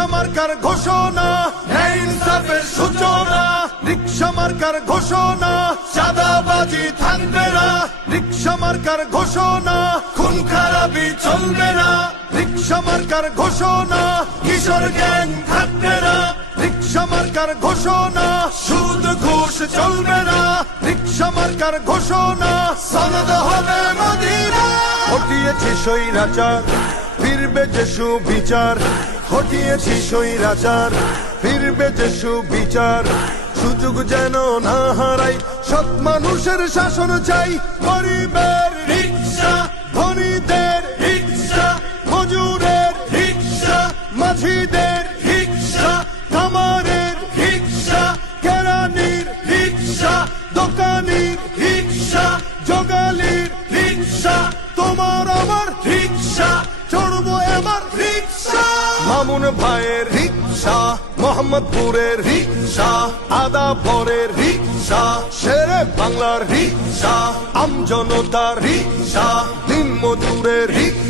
রিক্সা marker ঘোষণা, ন্যায় ইনসাফের সূচনা। রিক্সা মার্কার ঘোষণা, চাঁদাবাজি থাকবে না। রিক্সা মার্কার ঘোষণা, খুন খারাপি চলবে না। রিক্সা মার্কার ঘোষণা, কিশোর গ্যাং থাকবে না। রিক্সা মার্কার ঘোষণা, সুদ ঘুষ চলবে না। রিক্সা মার্কার ঘোষণা, সনদ হবে মদিনা। হটিয়েছি স্বৈরাচার, ফিরবে যে সুবিচার। হটিয়েছি স্বৈরাচার, ফিরবে যে সুবিচার। সুযোগ যেন না হারাই, সৎ মানুষের শাসন চাই। গরিবের রিক্সা, ধনীদের রিক্সা, মজুরের রিক্সা, মাঝিদের রিক্সা, কামারের রিক্সা, কেরানির রিক্সা, দোকানির রিক্সা, জোগালির রিক্সা। তোমার আমার রিক্সা, চড়বো এবার রিক্সা। মামুন ভাইয়ের রিক্সা, মোহাম্মদপুরের রিক্সা, আদাবরের রিক্সা, শেরে বাংলার রিক্সা, আমজনতার রিক্সা, দিন মজুরের রিক্সা।